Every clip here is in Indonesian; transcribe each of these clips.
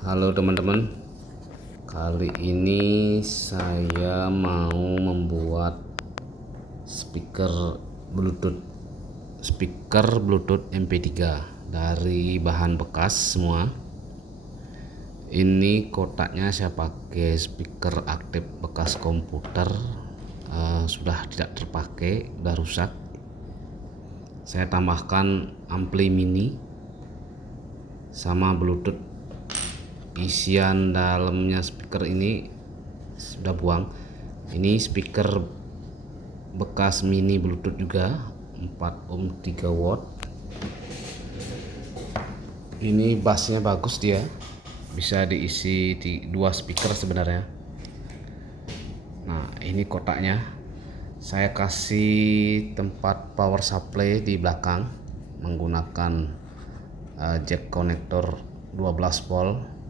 Halo teman-teman, kali ini saya mau membuat speaker Bluetooth MP3 dari bahan bekas semua. Ini kotaknya saya pakai speaker aktif bekas komputer, sudah tidak terpakai, sudah rusak. Saya tambahkan ampli mini sama Bluetooth. Isian dalamnya speaker ini sudah buang. Ini speaker bekas mini Bluetooth juga, 4 ohm 3 watt. Ini bassnya bagus, dia bisa diisi di 2 speaker sebenarnya. Nah, ini kotaknya. Saya kasih tempat power supply di belakang menggunakan jack konektor 12 volt.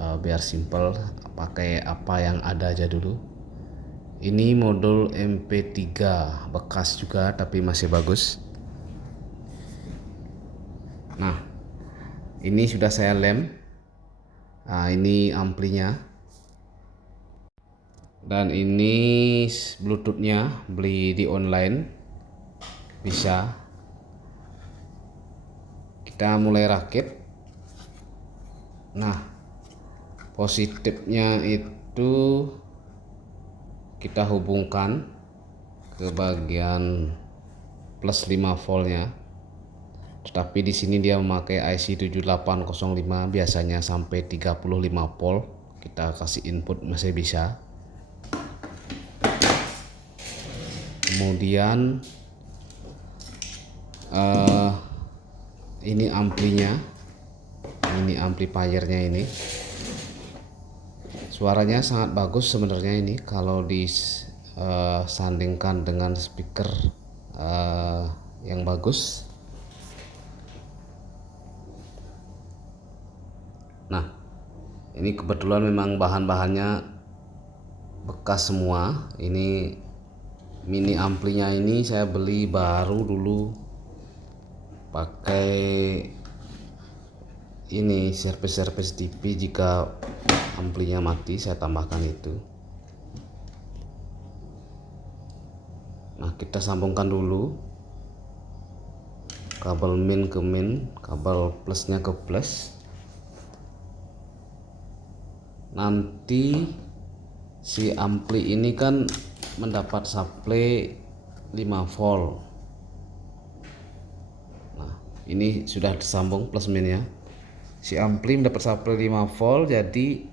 Biar simple, pakai apa yang ada aja dulu. Ini modul MP3 bekas juga tapi masih bagus. Nah, ini sudah saya lem. Nah, ini amplinya. Dan ini Bluetoothnya, beli di online bisa. Kita mulai rakit. Nah, positifnya itu kita hubungkan ke bagian plus 5 voltnya. Tetapi di sini dia memakai IC 7805, biasanya sampai 35 volt. Kita kasih input masih bisa. Kemudian ini amplinya, ini amplifiernya ini. Suaranya sangat bagus sebenarnya ini kalau disandingkan dengan speaker yang bagus. Nah, ini kebetulan memang bahan-bahannya bekas semua. Ini mini amplinya ini saya beli baru dulu, pakai ini servis TV. Jika amplinya mati saya tambahkan itu. Nah, kita sambungkan dulu kabel min ke min, kabel plusnya ke plus. Nanti si ampli ini kan mendapat supply 5 volt. Nah, ini sudah tersambung plus minnya. Si ampli mendapat supply 5 volt, jadi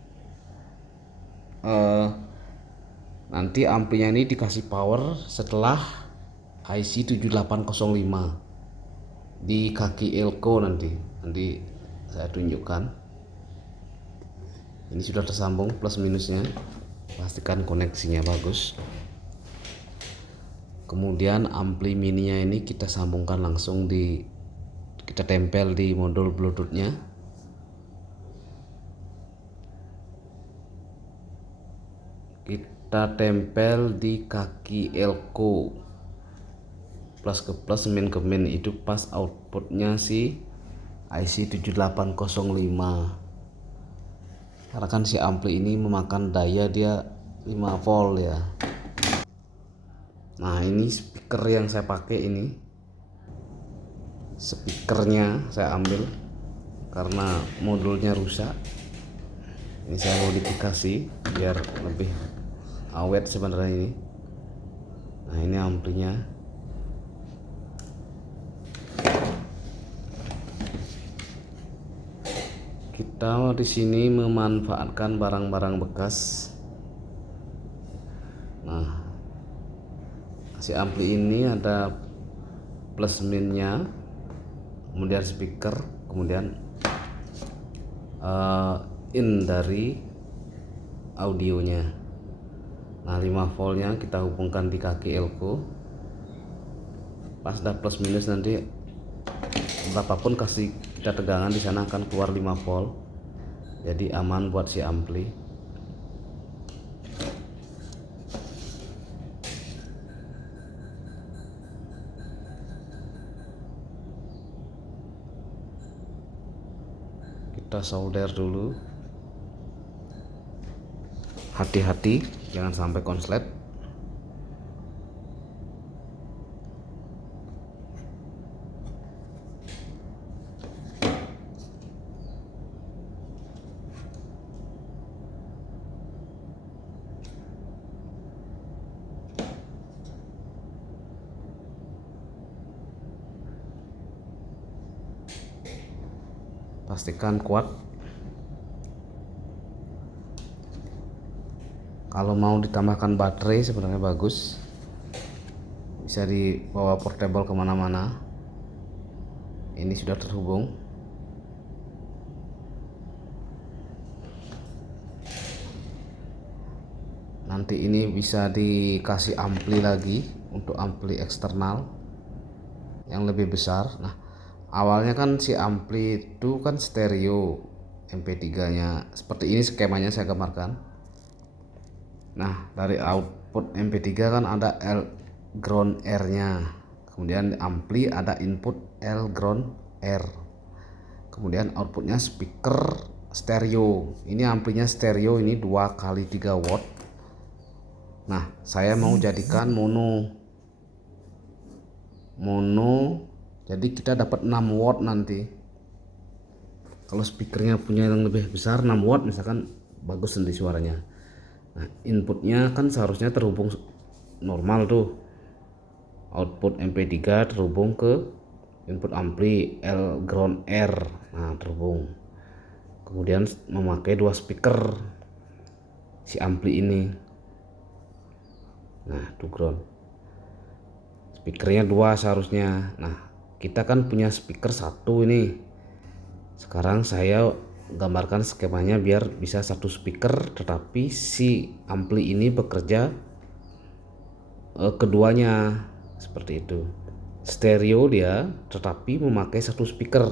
nanti amplinya ini dikasih power setelah IC 7805 di kaki elko. Nanti saya tunjukkan. Ini sudah tersambung plus minusnya, pastikan koneksinya bagus. Kemudian ampli mininya ini kita sambungkan langsung kita tempel di modul Bluetoothnya. Kita tempel di kaki elko, plus ke plus, min ke min. Itu pas outputnya si IC 7805. Karena kan si ampli ini memakan daya dia 5 volt ya. Nah, ini speaker yang saya pakai ini. Speakernya saya ambil karena modulnya rusak. Ini saya modifikasi biar lebih awet sebenarnya ini. Nah, ini amplinya. Kita di sini memanfaatkan barang-barang bekas. Nah, si ampli ini ada plus minnya, kemudian speaker, kemudian in dari audionya. Nah, 5 voltnya kita hubungkan di kaki elko. Pas dah plus minus nanti berapapun kasih kita tegangan di sana akan keluar 5 volt. Jadi aman buat si ampli. kita solder dulu. Hati-hati jangan sampai konslet. Pastikan kuat. Kalau mau ditambahkan baterai sebenarnya bagus, bisa dibawa portable kemana-mana. Ini sudah terhubung. Nanti ini bisa dikasih ampli lagi untuk ampli eksternal yang lebih besar. Nah, awalnya kan si ampli itu kan stereo, MP3-nya seperti ini skemanya saya gambarkan. Nah, dari output MP3 kan ada L ground R-nya. Kemudian ampli ada input L ground R. Kemudian outputnya speaker stereo. Ini amplinya stereo, ini 2 kali 3 watt. Nah, saya mau jadikan mono. Jadi kita dapat 6 watt nanti. Kalau speakernya punya yang lebih besar 6 watt misalkan, bagus nanti suaranya. Nah, inputnya kan seharusnya terhubung normal tuh, output MP3 terhubung ke input ampli L ground R. Nah, terhubung. Kemudian memakai 2 speaker si ampli ini. Nah, to ground. Speakernya 2 seharusnya. Nah, kita kan punya speaker 1 ini. Sekarang saya gambarkan skemanya biar bisa 1 speaker, tetapi si ampli ini bekerja keduanya seperti itu. Stereo dia tetapi memakai 1 speaker.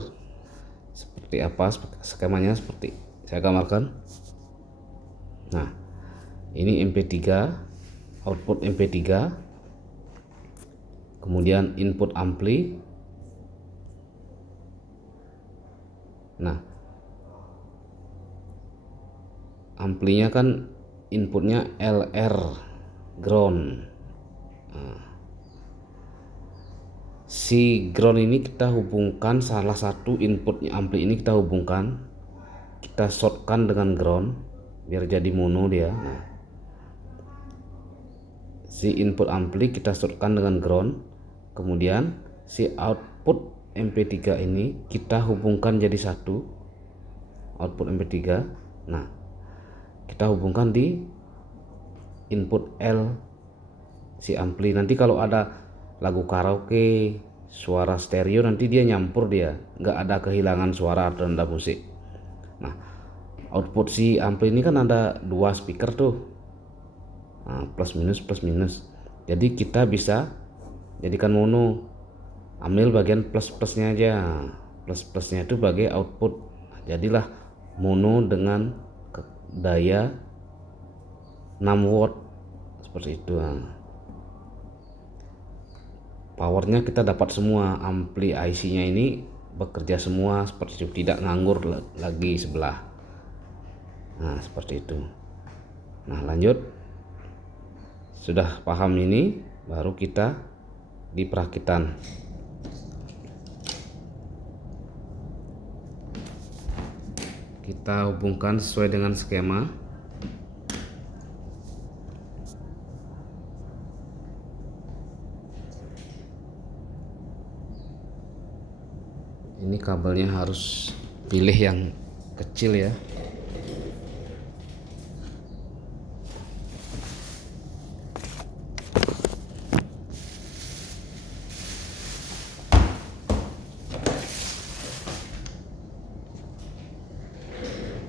Seperti apa skemanya, seperti saya gambarkan. Nah, ini MP3, output MP3, kemudian input ampli. Nah, amplinya kan inputnya LR ground. Nah, si ground ini kita hubungkan, salah satu inputnya ampli ini kita hubungkan, kita shortkan dengan ground biar jadi mono dia. Nah, si input ampli kita shortkan dengan ground, kemudian si output MP3 ini kita hubungkan jadi satu, output MP3. Nah, kita hubungkan di input L si ampli. Nanti kalau ada lagu karaoke, suara stereo, nanti dia nyampur, dia nggak ada kehilangan suara atau tanda musik. Nah, output si ampli ini kan ada 2 speaker tuh. Nah, plus minus. Jadi kita bisa jadikan mono, ambil bagian plus-plusnya aja. Plus-plusnya itu sebagai output. Jadilah mono dengan daya 6 watt seperti itu. Powernya kita dapat semua, ampli IC-nya ini bekerja semua seperti itu, tidak nganggur lagi sebelah. Nah, seperti itu. Nah, lanjut. Sudah paham ini, baru kita di perakitan. Kita hubungkan sesuai dengan skema. Ini kabelnya harus pilih yang kecil ya.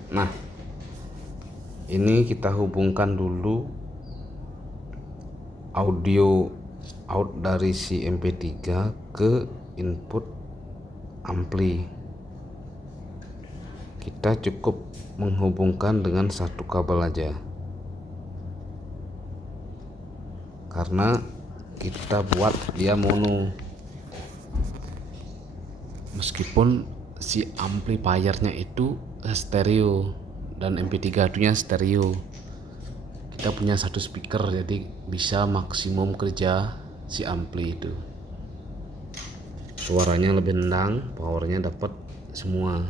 Nah, ini kita hubungkan dulu audio out dari si MP3 ke input ampli. Kita cukup menghubungkan dengan satu kabel aja, karena kita buat dia mono. Meskipun si amplifiernya itu stereo dan MP3 nya stereo. Kita punya satu speaker, jadi bisa maksimum kerja si ampli itu. Suaranya lebih nendang, powernya dapat semua.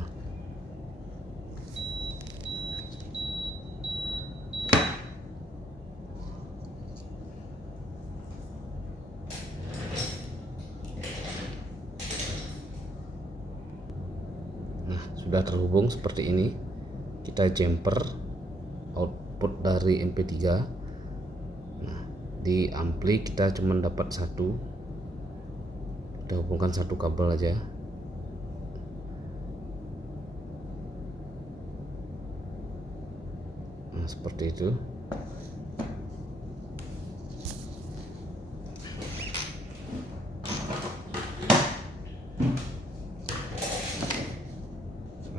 Nah, sudah terhubung seperti ini. Kita jumper output dari MP3. Nah, di ampli kita cuma dapat satu. Kita hubungkan satu kabel aja. Nah, seperti itu.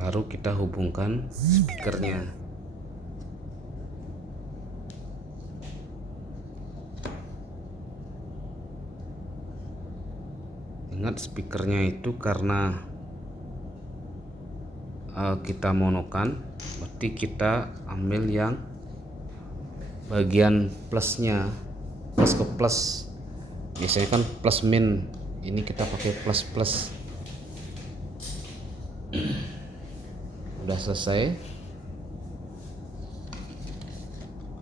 Baru kita hubungkan speakernya. Ingat, speakernya itu karena kita monokan, berarti kita ambil yang bagian plusnya, plus ke plus. Biasanya kan plus min, ini kita pakai plus plus. Udah selesai.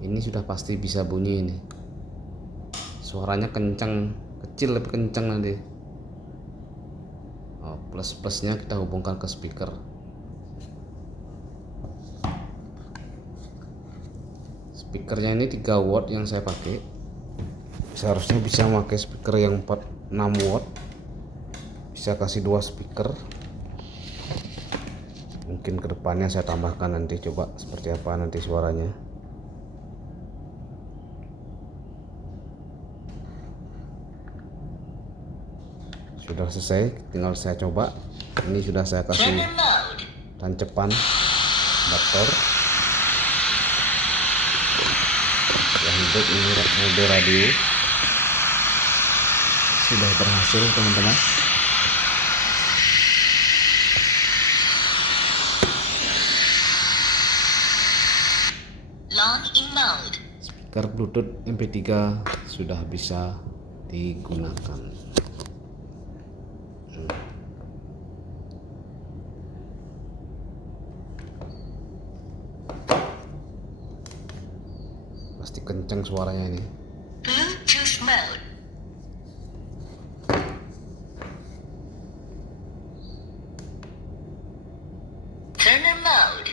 Ini sudah pasti bisa bunyi ini. Suaranya kencang, kecil lebih kencang nanti. Plus plusnya kita hubungkan ke speaker. Speakernya ini 3 watt yang saya pakai. Seharusnya bisa pakai speaker yang 6 watt. Bisa kasih 2 speaker. Mungkin kedepannya saya tambahkan nanti, coba seperti apa nanti suaranya. Sudah selesai, tinggal saya coba. Ini sudah saya kasih tancepan adaptor yang untuk ini mode radio. Sudah berhasil teman-teman. Speaker Bluetooth MP3 sudah bisa digunakan. Pasti kencang suaranya ini. Bluetooth mode. Turner mode.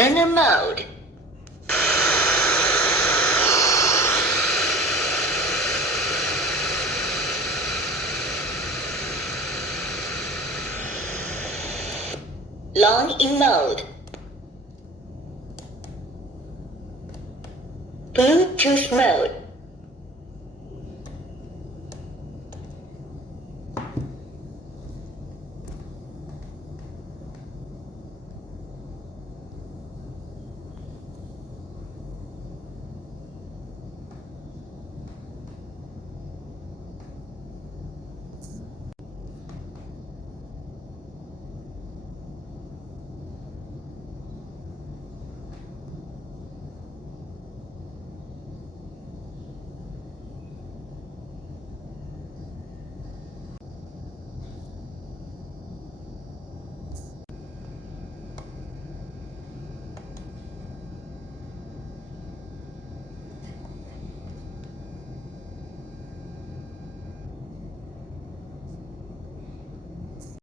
Turner mode. Long in mode. Bluetooth mode.